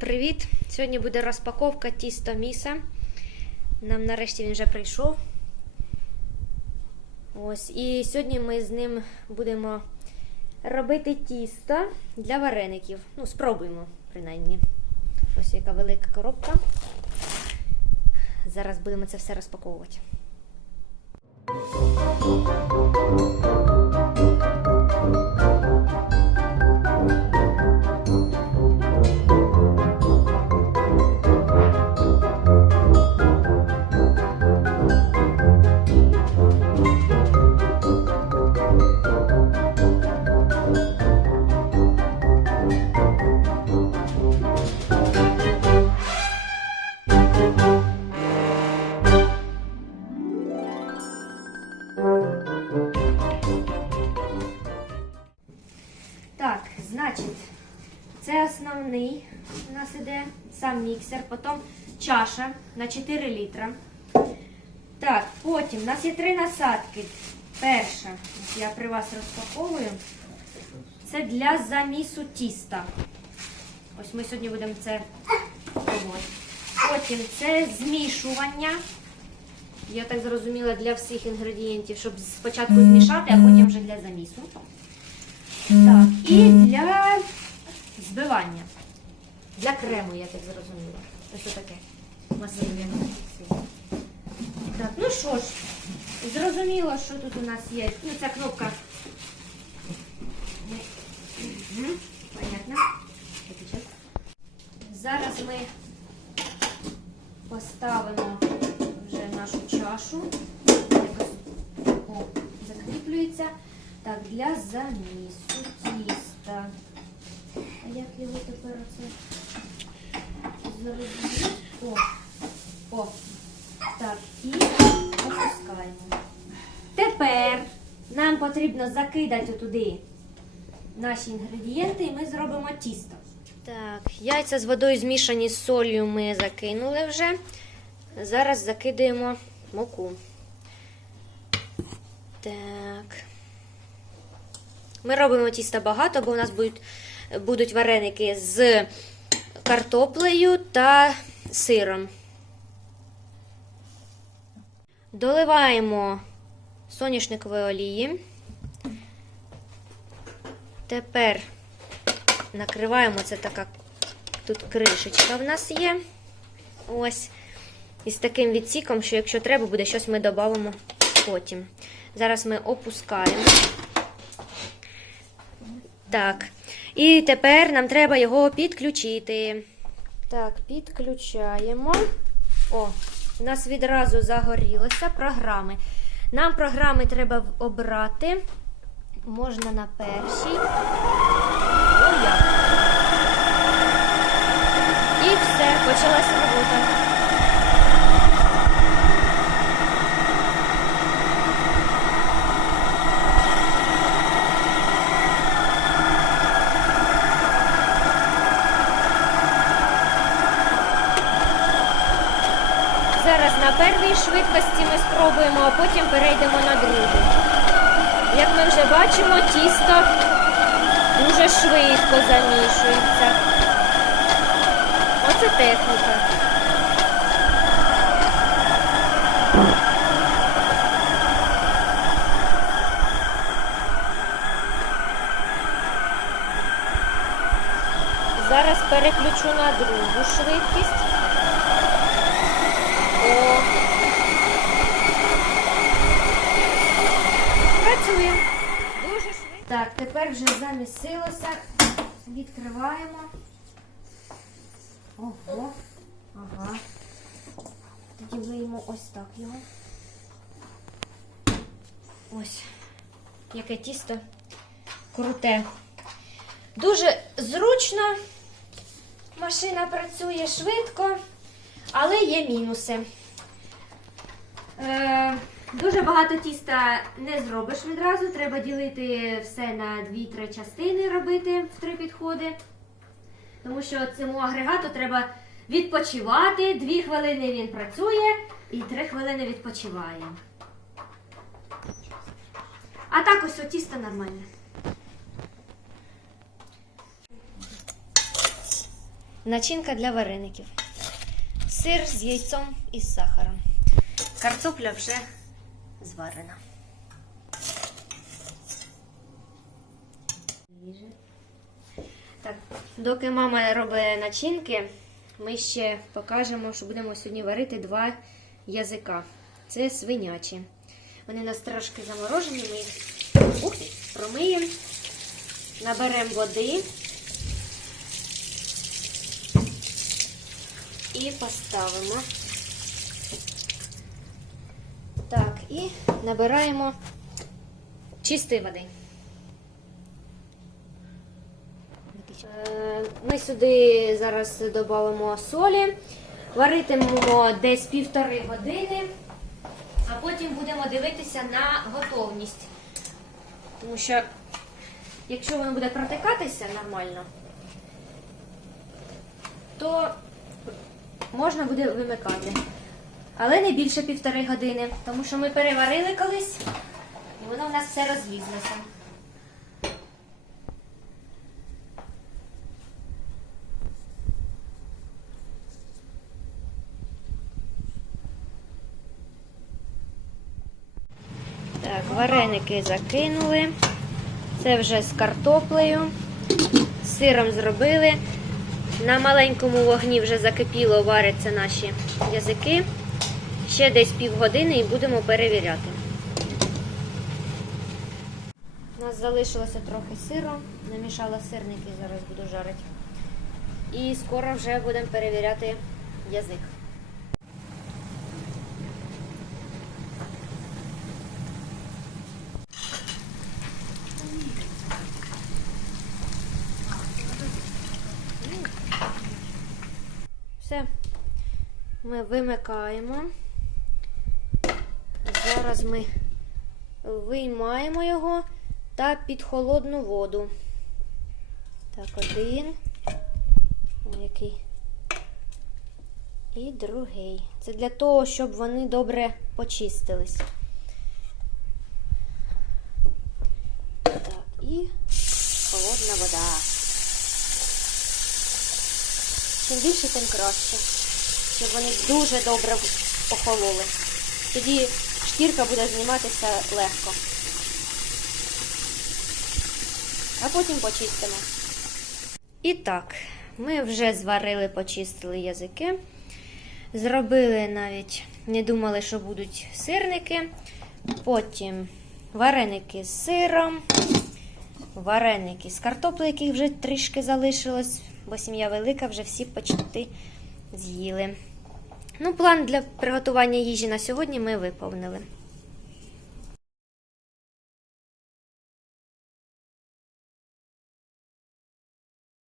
привіт! Сьогодні буде розпаковка тіста міса. Нам нарешті він вже прийшов. Ось, і сьогодні ми з ним будемо робити тісто для вареників. Ну, спробуємо, принаймні. Ось яка велика коробка. Зараз будемо це все розпаковувати. Так, значить, це основний у нас іде сам міксер, потім чаша на 4 літра. Так, потім у нас є три насадки. Перша, я при вас розпаковую. Це для замісу тіста. Ось ми сьогодні будемо це пробувати. Потім це змішування. Я так зрозуміла для всіх інгредієнтів, щоб спочатку змішати, а потім вже для замісу. Так, і для збивання. Для крему, я так зрозуміла. Ось таке. Масивне. Так, ну що ж, зрозуміло, що тут у нас є. Ну, ця кнопка. Замісу тіста. А як його тепер оце зробити? О, о. Так, і опускаємо. Тепер нам потрібно закидати туди наші інгредієнти і ми зробимо тісто. Так, яйця з водою змішані з солью ми закинули вже. Зараз закидаємо муку. Так. Ми робимо тіста багато, бо у нас будуть, будуть вареники з картоплею та сиром. Доливаємо соняшникової олії. Тепер накриваємо це така тут кришечка в нас є. Ось. І з таким відсіком, що якщо треба буде, щось ми додамо потім. Зараз ми опускаємо. Так. І тепер нам треба його підключити. Так, підключаємо. О, у нас відразу загорілося програми. Нам програми треба обрати. Можна на першій. О. І все, почалась робота. Зараз на первій швидкості ми спробуємо, а потім перейдемо на другу. Як ми вже бачимо, тісто дуже швидко замішується. Оце техніка. Зараз переключу на другу швидкість. О. Працює. Дуже швидко. Так, тепер вже замісилося. Відкриваємо. Ого. Ага. Тоді виймемо ось так його. Ось. Яке тісто круте. Дуже зручно. Машина працює швидко. Але є мінуси. Е, дуже багато тіста не зробиш відразу. Треба ділити все на 2-3 частини робити в три підходи. Тому що цьому агрегату треба відпочивати. 2 хвилини він працює і 3 хвилини відпочиває. А так ось тісто нормальне. начинка для вареників. Сир з яйцом і сахаром. Картопля вже зварена. Так, доки мама робить начинки, ми ще покажемо, що будемо сьогодні варити два язика. Це свинячі. Вони у нас трошки заморожені, ми їх промиємо, наберемо води і поставимо. Так, і набираємо чистої води. Е, Ми сюди зараз додамо солі, варитимемо десь півтори години, а потім будемо дивитися на готовність. Тому що, якщо воно буде протикатися нормально, то можна буде вимикати. Але не більше півтори години, тому що ми переварили колись, і воно в нас все розлізлося. Так, вареники закинули. Це вже з картоплею. Сиром зробили. На маленькому вогні вже закипіло, варяться наші язики. Ще десь півгодини і будемо перевіряти. У нас залишилося трохи сиру. Намішала сирники, зараз буду жарити. І скоро вже будемо перевіряти язик. Все. Ми вимикаємо. Зараз ми виймаємо його та під холодну воду. Так, один. Який. І другий. Це для того, щоб вони добре почистились. Так, і холодна вода. Чим більше, тим краще. Щоб вони дуже добре охололи. Тоді шкірка буде зніматися легко. А потім почистимо. І так, ми вже зварили, почистили язики. Зробили навіть, не думали, що будуть сирники. Потім вареники з сиром, вареники з картоплею, яких вже трішки залишилось, бо сім'я велика, вже всі почти з'їли. Ну, план для приготування їжі на сьогодні ми виповнили.